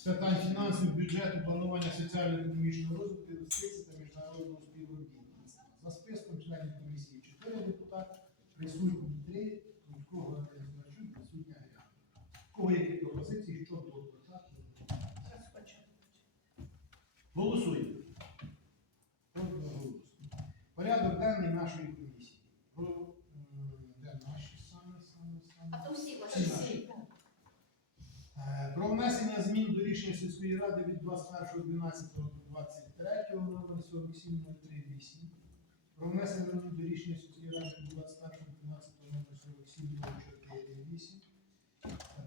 з питань фінансів, бюджету, планування соціально-економічного розвитку, інвестицій та міжнародного співробітництва. За списком членів комісії 4 депутати, присутні 3, нікого не значуть, присутня я. У Кого є які пропозиції щодо початку? Голосуємо. Одноголосно. Порядок денний нашої комісії. Про де наші саме, саме, саме. А то всі Всі ваші. Е, Про внесення змін до рішення сільської ради від 21.12.23 номер 47038. Про внесення змін до рішення сільської ради від 21.12 номер 47048.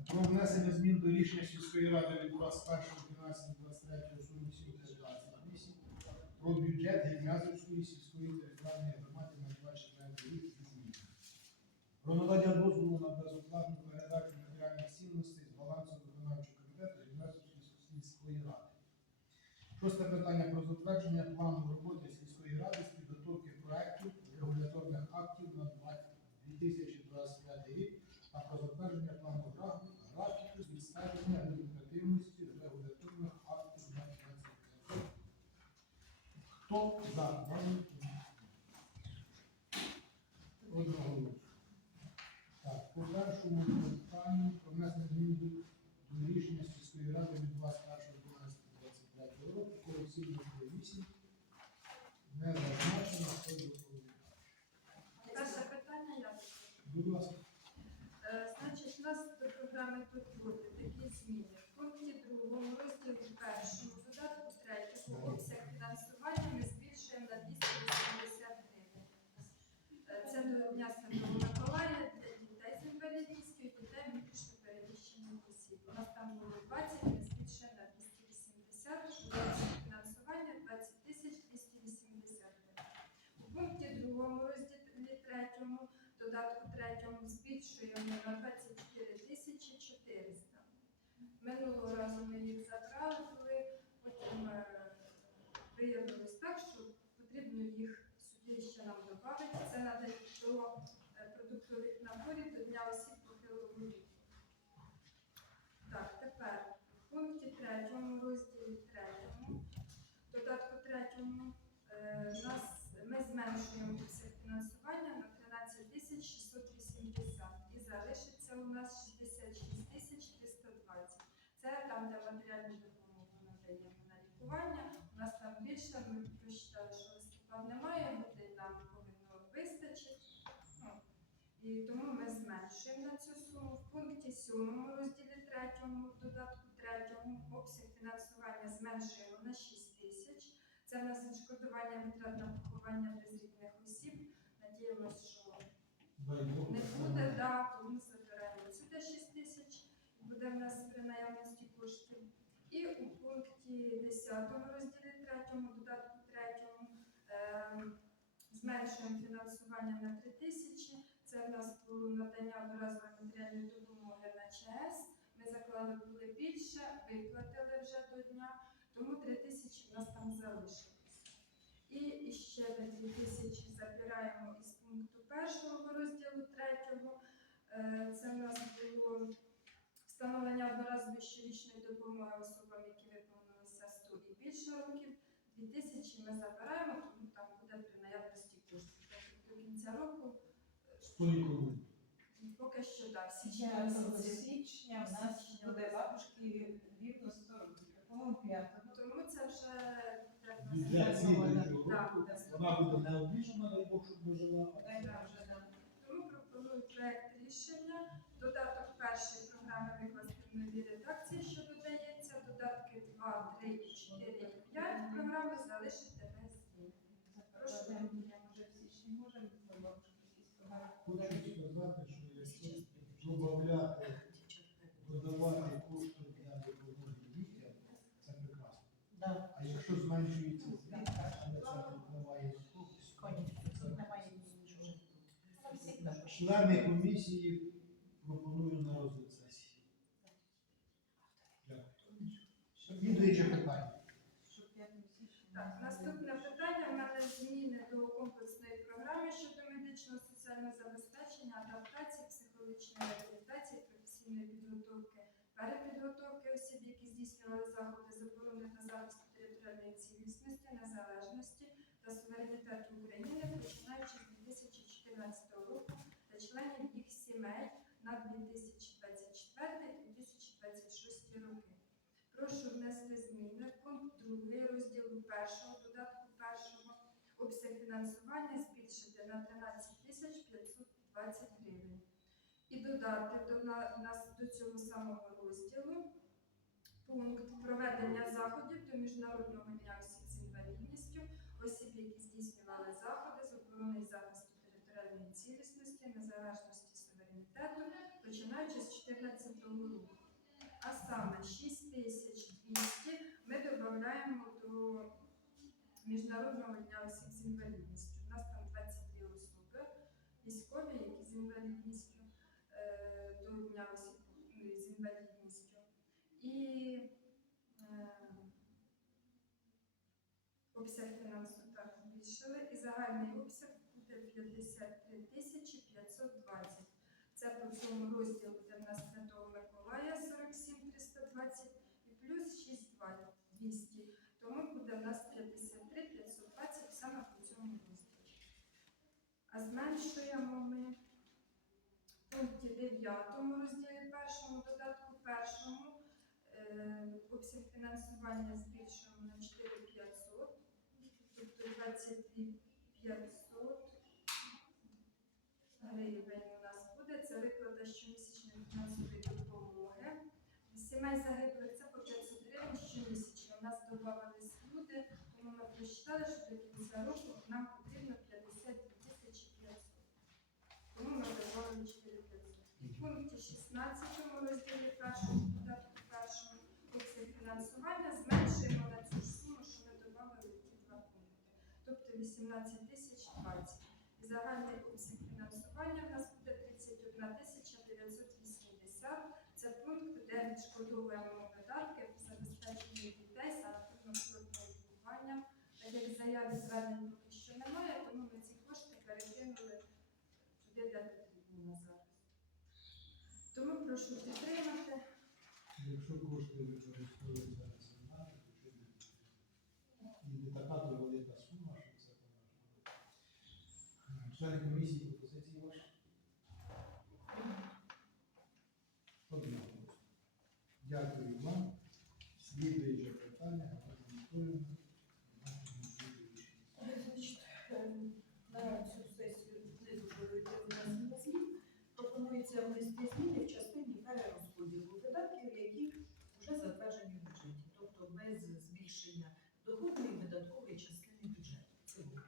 Про внесення змін до рішення сільської ради від 21.12.23 4728. Про бюджет Гімназівської сільської територіальної громади на 24 рік. Про надання дозволу на безоплатну передачу матеріальних цінностей з балансу виконавчого комітету Гімназівської сільської ради. Шосте питання про затвердження плану роботи сільської ради з підготовки проектів регуляторних актів на 2025 рік та про затвердження плану гра- графіку відстеження результативності регуляторних актів на 25 рік. Хто за Одного. Так, по першому питанню про внесення змін до, до рішення сільської ради від 21.12.23 року, корупційний 8 не зазначено, хто доповідає. Перше питання я Будь ласка. Е, Значить, у нас до програми тут буде такі зміни. В пункті другому розділі першому додатку третього обсяг фінансування ми збільшуємо на 280 гривень. Е, Це до Дня Святого Миколая для дітей з інвалідністю і дітей внутрішньо переміщених осіб. У нас там було 20, ми збільшуємо на 280, обсяг фінансування 20 тисяч 280 гривень. У пункті другому розділі третьому додатку третьому збільшуємо на 24 тисячі 400. Минулого разу ми їх затратили, потім е, виявилось так, що потрібно їх сюди ще нам додати. Це треба до е, продуктових наборів до Дня осіб похилого віку. Так, тепер в пункті 3 розділі третьому, додатку третьому, е, у нас ми зменшуємо обсяг фінансування на 13 тисяч 680 і залишиться у нас 66 тисяч 320. Це там, де матеріальну допомогу надаємо на лікування. У нас там більше, ми прочитали, що листопад немає, людей нам повинно вистачити. Ну, і тому ми зменшуємо на цю суму. В пункті 7 розділі 3, додатку 3, обсяг фінансування зменшуємо на 6 тисяч. Це в нас відшкодування витрат на поховання безрідних осіб. Надіємося, що не буде, да, тому забираємо сюди 6 тисяч, буде в нас при наявності. І у пункті 10 розділі 3, додатку 3, ем, зменшуємо фінансування на 3 тисячі. Це в нас було надання одноразової матеріальної допомоги на ЧС. Ми заклали були більше, виплатили вже до дня, тому 3 тисячі в нас там залишилось. І ще на 2 тисячі забираємо із пункту першого розділу третього. Е, Це в нас було встановлення одноразової щорічної допомоги особам, які виповнилися 100 і більше років. 2 тисячі ми забираємо, тому там буде при наявності коштів. Тобто До кінця року поки що да, всі Січня місяці. січня в нас буде бабушки рівно 100 років. По-моєму, п'ятого. Тому це вже як Бюджет нас слідуючого Так, року. Вона буде не обіжена, дай Бог, щоб дожила. Дай нам вже да. Тому пропоную проект рішення. Додаток першої програми викласти в новій редакції, що додається. Додатки 2, 3, 4 і 5 програми залишити без змін. Прошу. Може, в січні можемо. Хочу сказати, що якщо додати, додавати кошти для допомоги дітям, це прекрасно. Да. А якщо зменшується звіт, але це впливає на когось, так. Члени комісії пропоную на розгляд сесії. Дякую. Відуюче питання. Що в п'ятому січні. Так, наступне питання. У мене зміни до комплексної програми щодо медичного соціального забезпечення, адаптації, психологічної реабілітації, професійної підготовки, перепідготовки осіб, які здійснюють здійснювали заходи заборони та захисту територіальної цілісності, незалежності та суверенітету України, починаючи з 2014 року та членів їх сімей на 2024-2026 роки. Прошу внести зміни в пункт 2 розділу 1 додатку 1 обсяг фінансування збільшити на 13 тисяч 520 гривень. І додати до, нас, до цього самого розділу пункт проведення заходів до Міжнародного дня осіб з інвалідністю, осіб, які здійснювали заходи з оборони і суверенітету, починаючи з 2014 року. А саме 6200 ми додаємо до Міжнародного дня осіб з інвалідністю. У нас там 22 особи військові, які з інвалідністю е, до Дня осіб ну, з інвалідністю. І е, обсяг фінансу так збільшили, і загальний обсяг буде 53 тисячі 520. Це по цьому розділу, де в нас Святого Миколая 47 320 і плюс 6 200. Тому буде в нас 53 520 саме по цьому розділі. А зменшуємо ми в пункті 9 розділі першому додатку першому е, обсяг фінансування збільшуємо на 4500, тобто 22 500 гривень у нас буде. Це виплата щомісячної фінансової допомоги. Сімей загиблих це по 500 гривень щомісячно. У нас додавались люди, тому ми прочитали, що до кінця року нам потрібно 52 тисячі 500. Тому ми додавали 4500. В пункті 16 розділі першому додатку першому обсяг фінансування зменшуємо на цю суму, що ми додали в ті два пункти. Тобто 18 тисяч 20. І загальний обсяг фінансування в нас буде 31 тисяча 980. Це пункт, де відшкодовуємо видатки по забезпеченню дітей санаторно-курортним лікуванням. Так як заяви звернень поки що немає, тому ми ці кошти перекинули туди, де потрібно на зараз. Тому прошу підтримати. Якщо кошти використовуються то? І не така велика сума, що це поможе. Члени комісії пропозиції ваші? Однаково. Дякую вам. Слідуюче питання, Галина Анатоліївна. Значить, ем, на цю сесію знизу беруть внесення змін. Пропонується внести зміни в частині перерозподілу видатків, які вже затверджені в бюджеті, тобто без збільшення доходної і видаткової частини бюджету. в цілому.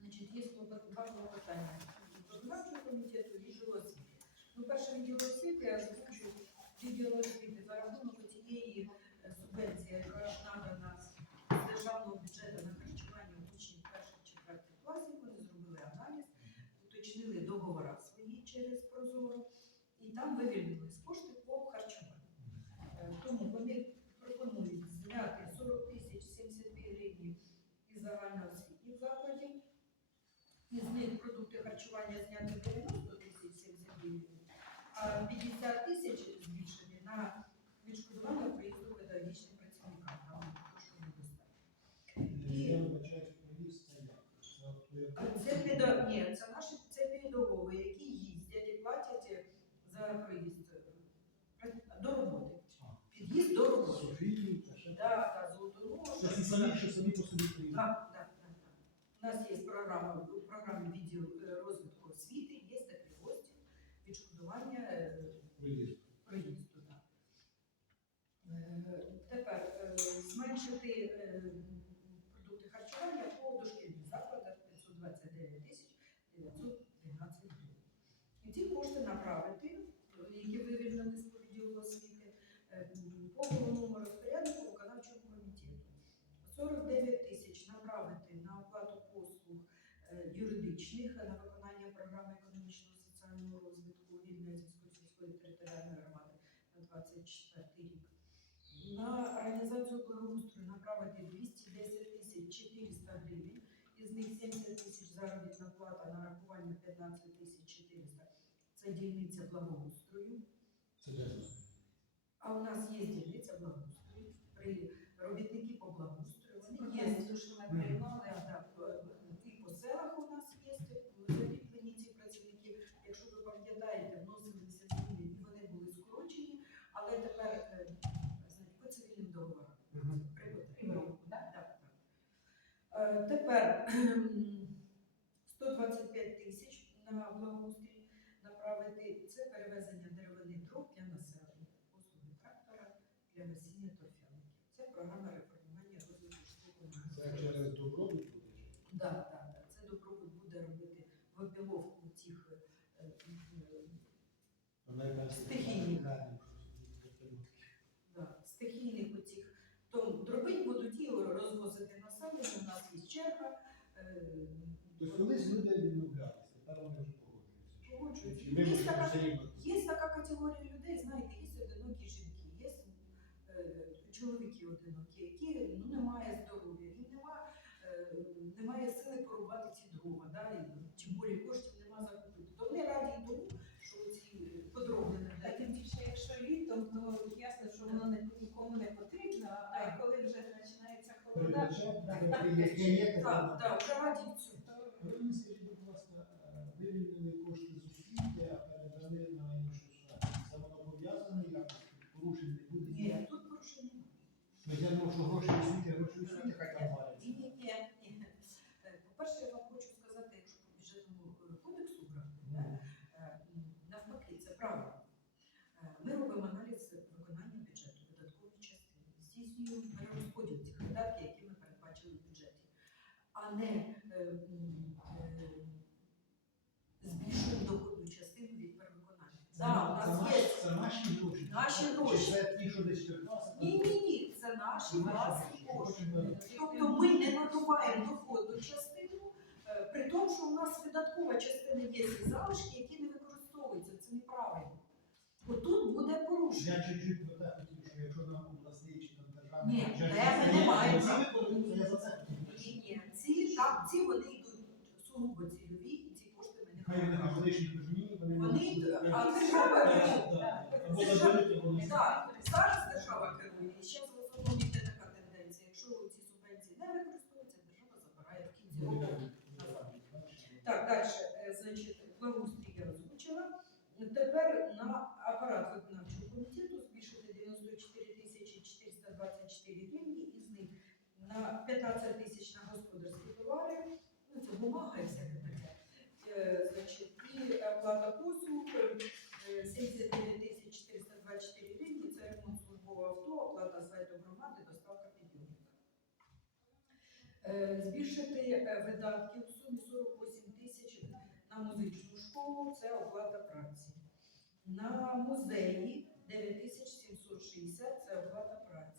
Значить, є два питання виконавчого комітету відділу освіти. Ну, перше відділ освіти, озвучу відділ освіти за рахунок тієї е, субвенції, яка надана з державного бюджету на харчування учнів перших четвертих класів. Вони зробили аналіз, уточнили договори свої через Прозоро, і там вивільнились кошти по харчуванню. Е, Тому вони пропонують зняти 40 тисяч 72 гривні із загальноосвітніх закладів. Із них харчування зняти 90 тисяч 72 гривні, а 50 тисяч збільшені на відшкодування проїзду педагогічним працівникам. Це педо... Ні, це наші це педагоги, які їздять і платять за проїзд е, до роботи. Під'їзд до роботи. Софію, та ще. Да, золотого. Це самі, що самі по собі приїздять. Так, так, так, так. У нас є програма, у програмі відділ е, розвитку освіти, є такий розділ відшкодування е, Приїзд. проїзду. Так. Е, Тепер е, зменшити е, продукти харчування по дошкільних закладах 529 тисяч 912 гривень. І ці кошти направити, які вивільнені з поділу освіти, е, по головному розпоряднику виконавчого комітету. 49 тисяч направити на оплату послуг е, юридичних на виконання програми економічного соціального розвитку Вільнянської сільської територіальної громади на 24 рік. На організацію благоустрою направити 210 тисяч 400 гривень, із них 70 тисяч заробітна плата, нарахування 15 тисяч 400. Це дільниця благоустрою. Це? А А у нас є дільниця благоустрою, при робітники по благоустрою. Вони є Програму душу ми Мгм. приймали. Да, да, е, і по селах у нас є закріплені ці працівники. Якщо ви пам'ятаєте, вносилися зміни і вони були скорочені, але тепер е, знаєте, по цивільним договорам. Мгм. Півроку, так? Так, так. Е, Тепер 125 тисяч на благоустрій направити. Це перевезення деревини дров для населення, послуги трактора для насіння торфяників. Це програма реформування розвитку житлового Це через добробут буде? Да, да, да. Це добробут буде робити випіловку цих е, Стихійні. да, стихійних оцих. Тому дробить будуть і розвозити населення, у нас Тобто колись люди відмовлялися, тепер вони вже погоджуються. Погоджуються. Ми Є можемо така- все рівно? Є така категорія людей, знаєте, є одинокі жінки, є е, чоловіки одинокі, які ну, немає здоров'я, немає нема, е, немає сили порубати ці дрова, да, і тим більше коштів нема закупити. То вони раді й тому, що ці подробні А тим більше, якщо літом, то ясно, що воно не, нікому не потрібно, а Так. коли вже починається холода, Є, Так, так. так, вже раді й цьому. то Ви мені скажіть, будь ласка, е, вивільнили кошти з освіти, а передали на іншу сферу. Це воно пов'язане, якось порушень не буде? Ні, тут порушень немає. Я що гроші в гроші в хай там варяться. ні, ні, ні. Е, По-перше, я вам хочу сказати, якщо по бюджетному е, кодексу брати, да, Е, Навпаки, це правильно. Е, Ми робимо аналіз виконання бюджету, видаткової частини, здійснюємо перерозподіл цих видатків, які ми передбачили в бюджеті, а не е, е, збільшуємо доходну частину від перевиконання. Да, у нас є. це наші гроші. Наші Чи гроші. це ті, що десь Ні, ні, ні, це наші власні гроші. кошти. Тобто ми не надуваємо доходну частину, е, при тому, що у нас видаткова частина є і залишки, які не використовуються. Це неправильно. Отут буде порушення. Я чуть-чуть про те хотів, що якщо на обласний чи там державний Ні, бюджет, це не маємо ці права. виконуються, я за це хотів. Ні, ні, так, ці вони йдуть сугубо цільові, і ці кошти ми не маємо. дожні, вони Вони, а держава керує. Держава- Так, зараз держава керує. І зараз в основному йде така тенденція. Якщо ці субвенції не використовуються, держава забирає в кінці року. Так, далі, значить, благоустрій я озвучила. Тепер на апарат виконавчого комітету збільшити 94 тисячі 424 гривні, із них на 15 тисяч на господарські товари, ну це бумага і всяке таке. Е, Значить, і оплата послуг е, 79 тисяч 424 гривні, це ремонт службового авто, оплата сайту громади, доставка підйомника. Е, Збільшити е, видатки у сумі 48 тисяч на музичну школу, це оплата праці. На музеї 9760 це оплата праці.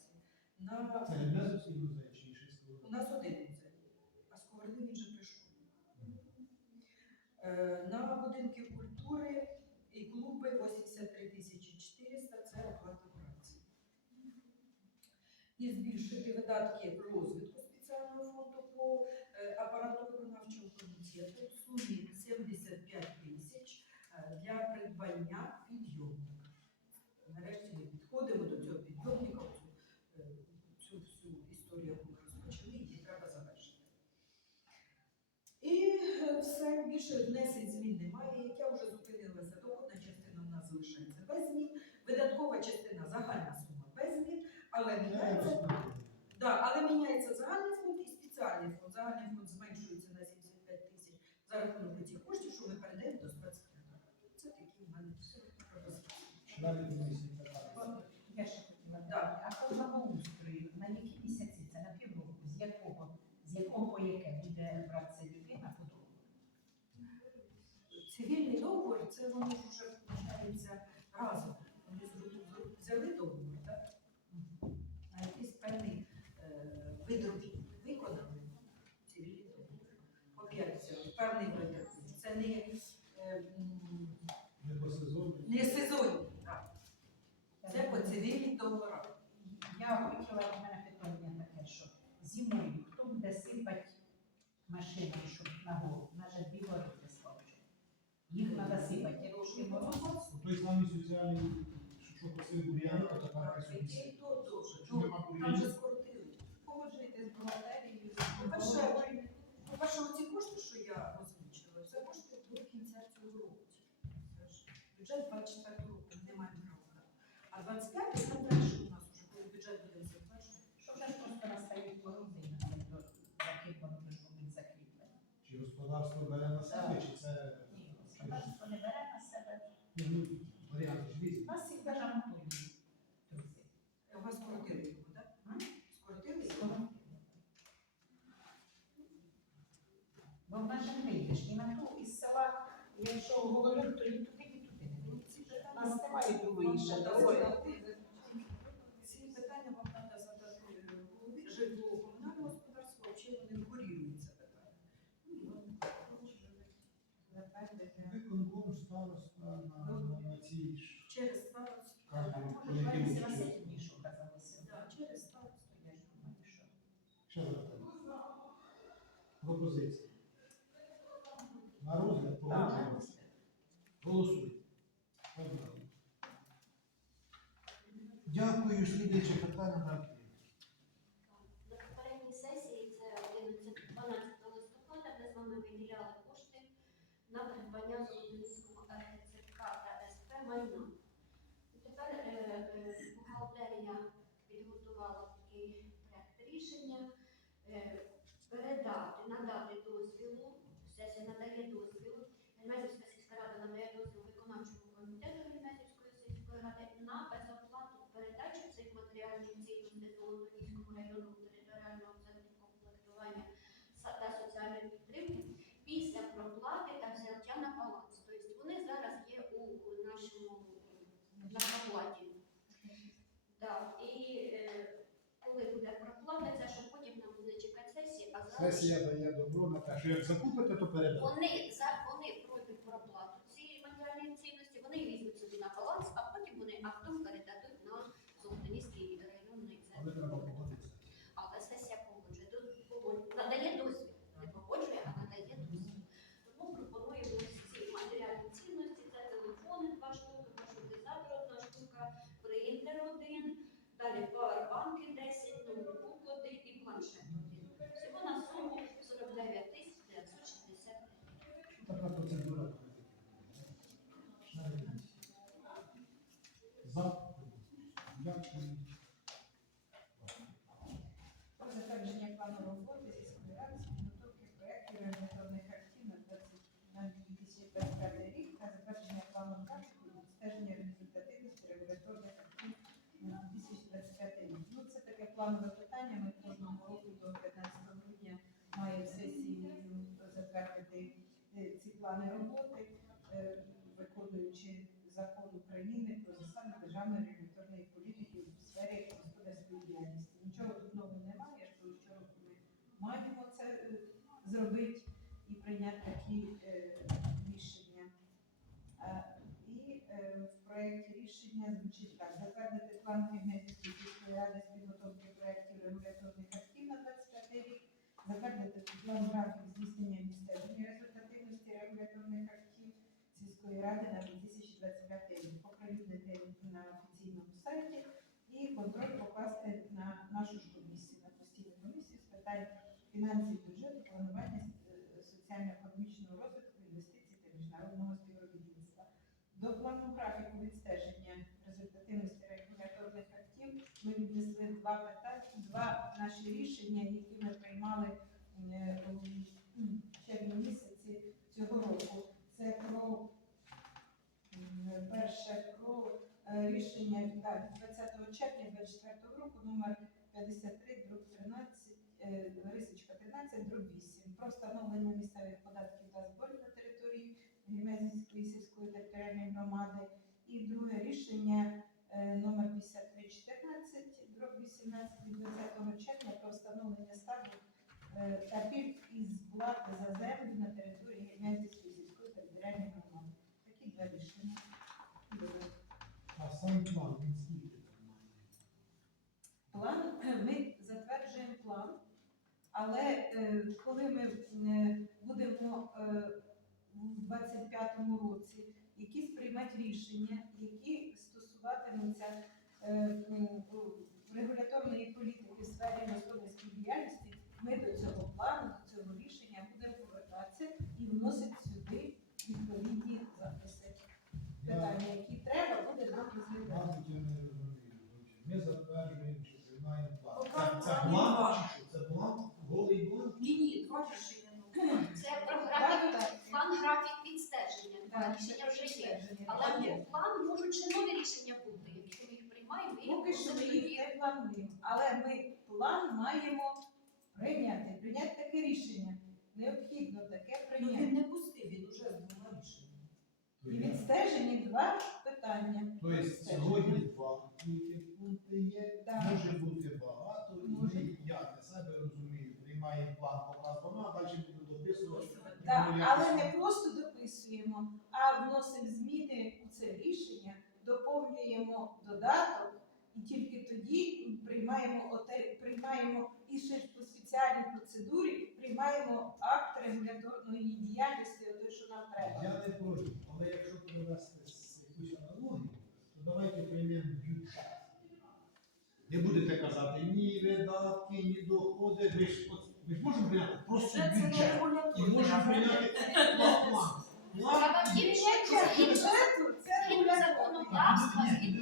На... Це Ішинський У нас один музей, а Сковороди він же прийшов. Е, На будинки культури і клуби 83 400 це оплата праці. І збільшити видатки розвитку спеціального фонду по е, апарату виконавчого комітету в сумі 75 тисяч е, для придбання підйомника. Нарешті ми підходимо до цього підйомника, цю, е, цю всю історію, яку ми розпочали, її треба завершити. І е, все більше внесень змін немає, як я вже зупинилася, доходна частина в нас залишається без змін, видаткова частина загальна сума без змін, але міняється. Да, але міняється загальний фонд і спеціальний фонд. Загальний фонд зменшується на 75 тисяч за рахунок цих коштів, що ми передаємо до спецфонду. Це такі в мене пропозиції. Члени комісії питання. Я ще хотіла Да. дати. А по благоустрою на які місяці? Це на півроку? З якого? З якого по яке буде братися дитина по другому? Цивільний договір це воно ж вже виходить разом. Вони взяли договор, так? а якийсь певний е, вид виконали цивільний договір. Опять це певний вид. Це не, е, м, Не по сезону. не сезонні, так. Це по цивільним договорах. Я хотіла в мене питання таке, що зимою хто буде сипати машиною, щоб на гору? На жаль, дві гори прислав. Їх треба сипати. Якщо мороз, Той самий соціальний, Що просив бур'ян, то собі І теж. Ну, нема Там же бур'янів, скоротили. З бухгалтерією. По-перше, по-перше, оці кошти, що я озвучила, це кошти до кінця цього року. Це ж Бюджет 24 року не маємо права. А 25 це далі у нас вже, коли бюджет буде затверджений. Що вже ж просто настають порозини, закріплено вже ж будуть закріплені. чи господарство бере на себе, чи це Ні, господарство не бере на себе. Ні, ну, варіанти ж різні. Нас всіх гарантують. Друзі. У вас скоротили його, так? М? Скоротили його? Бо в нас же не вийдеш ні на ту із села, якщо говорю, то ні туди, ні туди. Ну, ці питання Нас немає другої вам ще треба дороги. задати. Ці питання вам треба задати е, голові житлово-комунального господарства, взагалі вони вигорюють це питання. Ну, і вам Затвердити. Виконком староста на, на, на цій ж через старость. кожному Може, понеділку. Ларисі чи- Васильівні, що казалося. Да, через старость. Я ж думаю, що. Ще запитання. Пропозиції. На розгляд погоджуємо. Голосуй. Дякую. Слідуюче питання на. На попередній сесії, це 11 12 листопада, ми з вами виділяли кошти на придбання Золотинського РТЦК та СП майна. Тепер е, е, бухгалтерія підготувала такий проект рішення е, передати, надати дозвілу, сесія надає дозвіл, Гельмезівська сільська рада надає дозвіл виконавчому комітету Гельмезівської сільської ради на безоплатну передачу цих матеріальних цінностей Золотоніському районному територіальному центру комплектування са- та соціальної підтримки після проплати та взяття на баланс. Тобто вони зараз є у у нашому на проплаті. Так, і е, коли буде проплата, це щоб потім нам не чекати сесії, а зараз Сесія дає добро на те, що як закупите, то передати. вони за вони пройдуть проплату цієї матеріальної цінності, вони візьмуть собі на баланс, а потім вони автом передадуть на Золотоніський районний Але центр. треба погодитися. Але сесія погоджує, До- погоджує. надає дозвіл. Не погоджує, а надає дозвіл. Тому пропонуємо ось ці матеріальні цінності, це телефони два штуки, маршрутизатор одна штука, принтер один, далі пауербанки 10, ноутбук один і планшет один. Всього на суму 49 тисяч 960 Така процедура. За. Дякую. Про затвердження плану роботи сільської ради з підготовки проєктів регуляторних актів на 20 на 2025 рік та затвердження плану графіку і відстеження результативності регуляторних актів на 2025 рік. Ну, це таке планове питання. Ми кожного року до 15 грудня маємо сесії затвердити е, ці плани роботи, е, виконуючи закон України про засади державної регуляторної політики у сфері господарської діяльності. Нічого тут нового немає, що щороку ми маємо це е, зробити і прийняти такі е, рішення. І е, в проєкті рішення звучить так: затвердити план Київницької сільської ради з підготовки проєктів регуляторних актів на 25 рік, затвердити план графік здійснення відстеження результативності регуляторних актів сільської ради на 2025 рік, оприлюднити на офіційному сайті і контроль покласти на нашу ж комісію, на постійну комісію з питань фінансів, бюджету, планування е, соціально-економічного розвитку, інвестицій та міжнародного співробітництва. До плану графіку відстеження результативності регуляторних актів ми віднесли два питання, два наші рішення, які ми приймали в червні місяці цього року. Це про перше про е, рішення 20 червня 2024 року номер 53 дроб 13 е, Рисичка 13 дроб 8 про встановлення місцевих податків та зборів на території Гімезівської сільської територіальної громади. І друге рішення е, номер 5314 дроб 18 від 20 червня про встановлення е, та пільг із плати за землю на території Гімезівської сільської територіальної громади. Такі два рішення. А сам план, він скільки? План ми затверджуємо план, але е, коли ми е, будемо е, в 25-му році якісь приймати рішення, які е, м, регуляторної політики в сфері господарської діяльності, ми до цього плану, до цього рішення будемо повертатися і вносити сюди відповідні записи. Питання, які треба, буде нам розглядати. я не розумію. Ми затверджуємо, чи приймаємо план. Це, це план чи що? Це план, голий план? Ні, ні, два рішення. Це про графік, план графік відстеження. Так, Рішення вже є. Але є. план можуть ще нові рішення бути. Якщо ми їх приймаємо, ми їх Поки що ми їх не плануємо, але ми план маємо прийняти, прийняти таке рішення. Необхідно таке Ну прийняти. він не пустив, він уже з двома рішеннями. І відстежені два питання. Тобто сьогодні два тільки пункти є, Так. може бути багато, Може. ми, я для себе розумію, приймаємо план по раз двома, а далі буду дописувати. Так, але не просто дописуємо, а вносимо зміни у це рішення, доповнюємо додаток, і тільки тоді приймаємо приймаємо і ще ж по спеціальній процедурі приймаємо акт регуляторної діяльності, те, що нам треба. Я не проти, але якщо провести якусь аналогію, то давайте приймемо бюджет. Не будете казати ні видатки, ні доходи. Ми ж, ми ж можемо прийняти просто бюджет. І можемо прийняти план. План. Бюджету згідно законодавства, згідно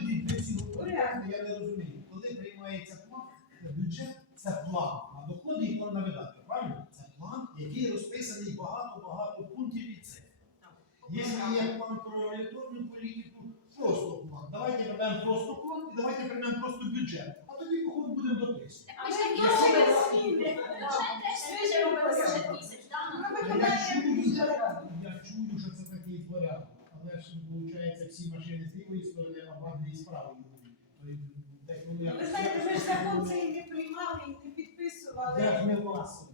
я не розумію. Коли приймається план, бюджет це план на доходи і план на видатки. Правильно? Це план, який розписаний багато-багато пунктів і цифр. Якщо є план про регуляторну політику, просто план. Давайте приймемо просто план і давайте приймемо просто бюджет. А тоді походу будемо дописувати. Так ми ж зміни. Бюджет місяць, да, Ну, на ми Я викидаємо чую, бюджет. я чую, що це такий порядок, але ж виходить всі машини з лівої сторони, а ванди з правої. Ну, Ви знаєте, ми ж закон цей не приймали і не підписували. Я ж не вас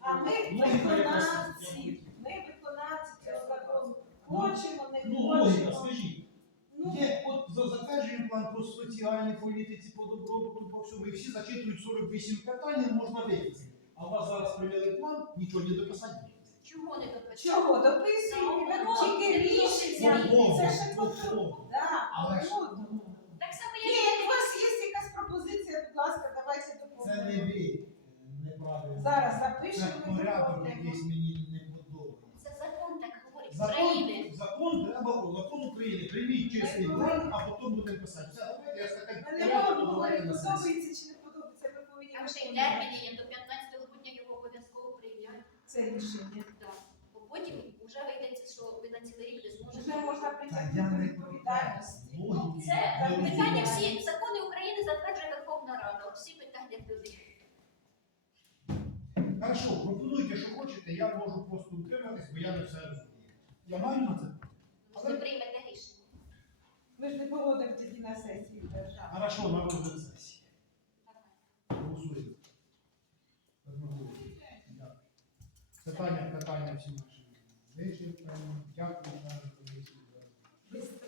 А ми виконавці, ми виконавці цього закону. Хочемо, не Ну, логіка, хочемо. скажіть. Ну, Є от за затверджуємо план по соціальній політиці, по добробуту, по всьому, і всі зачитують 48 питань, і можна вийти. А у вас зараз прийняли план, нічого не дописати. Чого не дописати? чого дописуємо? Тільки рішення. Це ще. Але ж- Так само, Ні, як як у вас є якась пропозиція, будь ласка, давайте Це не допоможемо. ви е, неправильно. Зараз Це запишемо і порядок доповнимо. якийсь мені не подобається. це закон так говорить, Закон, України. закон треба, закон України, прийміть чесний план, а потім будемо писати. Все, давайте, я Ми не можемо говорити, подобається чи не подобається, ми повинні Там ще й виконувати терміни є, до 15 грудня його обов'язково прийняти. це рішення. Да. Бо потім вже вийдеться, що ви на цілий рік не можна притягнути до відповідальності. Це питання розумію. всі закони України затверджує Верховна Рада. Всі питання туди. Хорошо, пропонуйте, що хочете, я можу просто утриматись, бо я не все розумію. Я маю на це. Ви приймете рішення. Ми ж не погодимо тоді на сесії держави. Хорошо, на розгляд сесії. Голосуємо. Питання, питання всі наші вичерпані. Дякую, шановні комісії. за Без